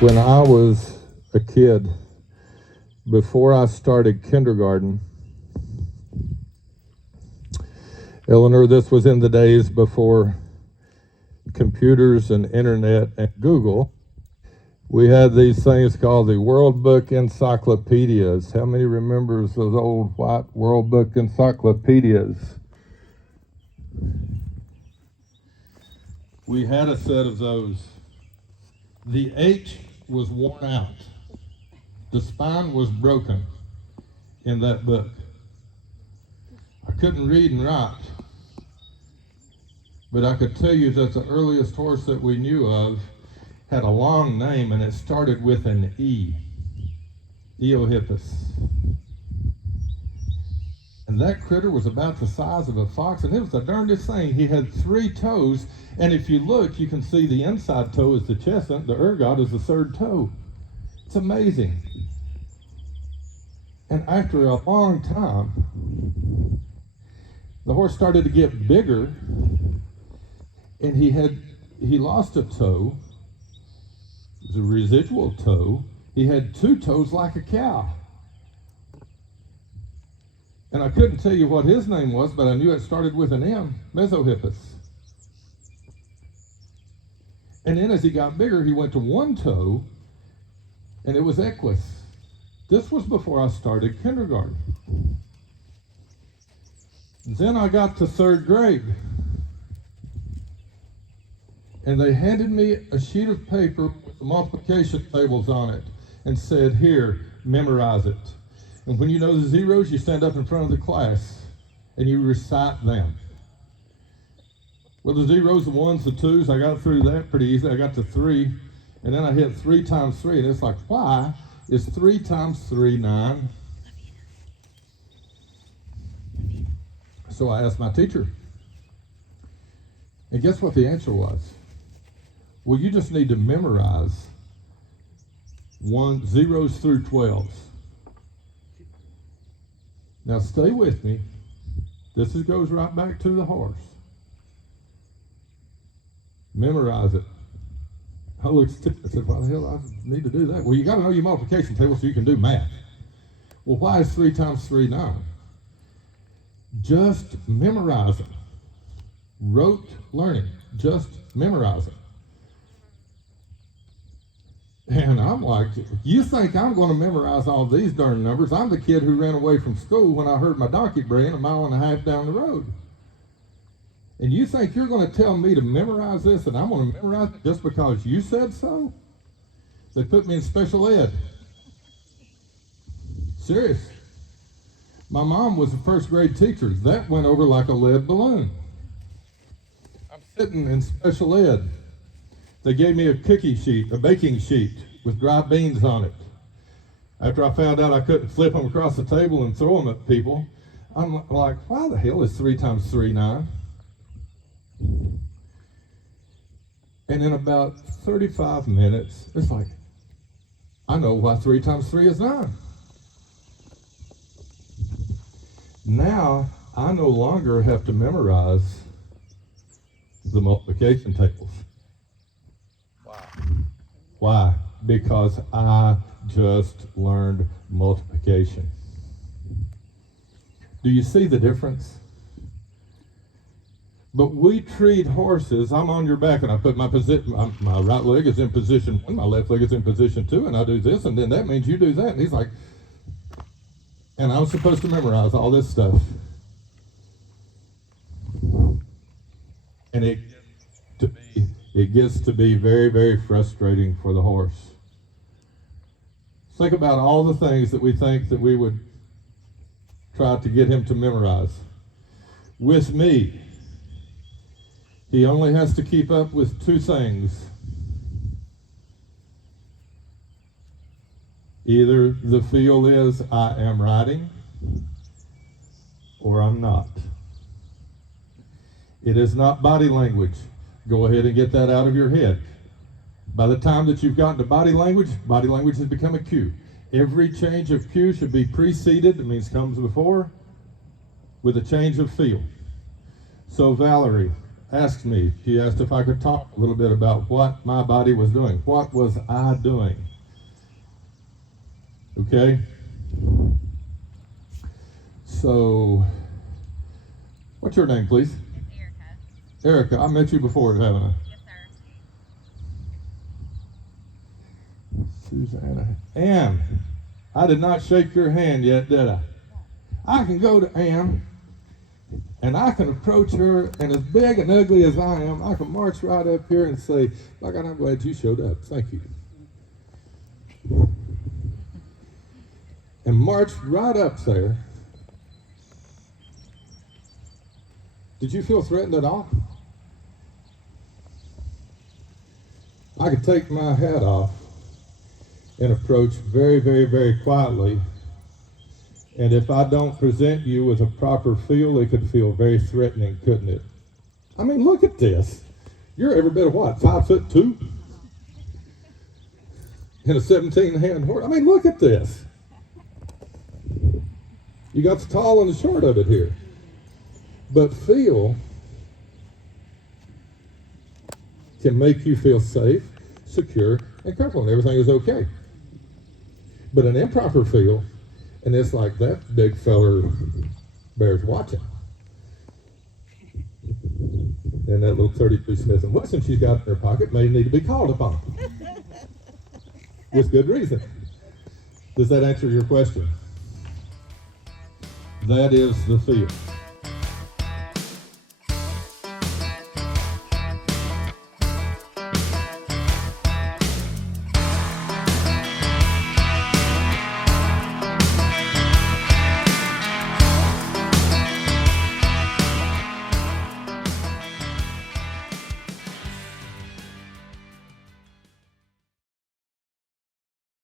When I was a kid, before I started kindergarten, Eleanor, this was in the days before computers and internet and Google. We had these things called the World Book Encyclopedias. How many remembers those old white World Book Encyclopedias? We had a set of those. The H was worn out. The spine was broken in that book. I couldn't read and write, but I could tell you that the earliest horse that we knew of had a long name, and it started with an E, Eohippus. And that critter was about the size of a fox, and it was the darndest thing. He had 3 toes, and if you look, you can see the inside toe is the chestnut, the ergot is the 3rd toe. It's amazing. And after a long time, the horse started to get bigger, and he lost a toe. It was a residual toe. He had 2 toes like a cow. And I couldn't tell you what his name was, but I knew it started with an M, Mesohippus. And then as he got bigger, he went to 1 toe, and it was Equus. This was before I started kindergarten. Then I got to 3rd grade, and they handed me a sheet of paper with the multiplication tables on it and said, "Here, memorize it. And when you know the zeros, you stand up in front of the class and you recite them." Well, the zeros, the ones, the twos, I got through that pretty easily. I got to 3, and then I hit 3 times 3, and it's like, why is 3 times 3 9? So I asked my teacher, and guess what the answer was? Well, you just need to memorize zeros through 12s. Now stay with me. This goes right back to the horse. Memorize it. I looked at it and said, why the hell I need to do that? Well, you got to know your multiplication table so you can do math. Well, why is 3 times 3 9? Just memorize it. Rote learning. Just memorize it. And I'm like, you think I'm going to memorize all these darn numbers? I'm the kid who ran away from school when I heard my donkey braying 1.5 miles down the road. And you think you're going to tell me to memorize this and I'm going to memorize it just because you said so? They put me in special ed. Serious. My mom was a 1st grade teacher. That went over like a lead balloon. I'm sitting in special ed. They gave me a baking sheet with dry beans on it. After I found out I couldn't flip them across the table and throw them at people, I'm like, why the hell is 3 times 3 9? And in about 35 minutes, it's like, I know why 3 times 3 is 9. Now, I no longer have to memorize the multiplication tables. Why? Because I just learned multiplication. Do you see the difference? But we treat horses, I'm on your back and I put my right leg is in position 1, my left leg is in position 2, and I do this, and then that means you do that. And he's like, and I'm supposed to memorize all this stuff. And it gets to be very, very frustrating for the horse. Think about all the things that we think that we would try to get him to memorize. With me, he only has to keep up with 2 things. Either the feel is I am riding or I'm not. It is not body language. Go ahead and get that out of your head. By the time that you've gotten to body language has become a cue. Every change of cue should be preceded, it means comes before, with a change of feel. So Valerie, asked me, she asked if I could talk a little bit about what my body was doing. What was I doing? Okay? So, what's your name, please? Erica. Erica, I met you before, haven't I? Yes, sir. Susanna. Ann, I did not shake your hand yet, did I? I can go to Ann, and I can approach her, and as big and ugly as I am, I can march right up here and say, "My God, I'm glad you showed up. Thank you." And march right up there. Did you feel threatened at all? I could take my hat off and approach very, very, very quietly. And if I don't present you with a proper feel, it could feel very threatening, couldn't it? I mean, look at this. You're every bit of what, 5'2"? And a 17-hand horse. I mean, look at this. You got the tall and the short of it here. But feel can make you feel safe, secure, and comfortable, and everything is okay. But an improper feel, and it's like that big feller bears watching. And that little 32 Smith & Wesson she's got in her pocket may need to be called upon. With good reason. Does that answer your question? That is the feel.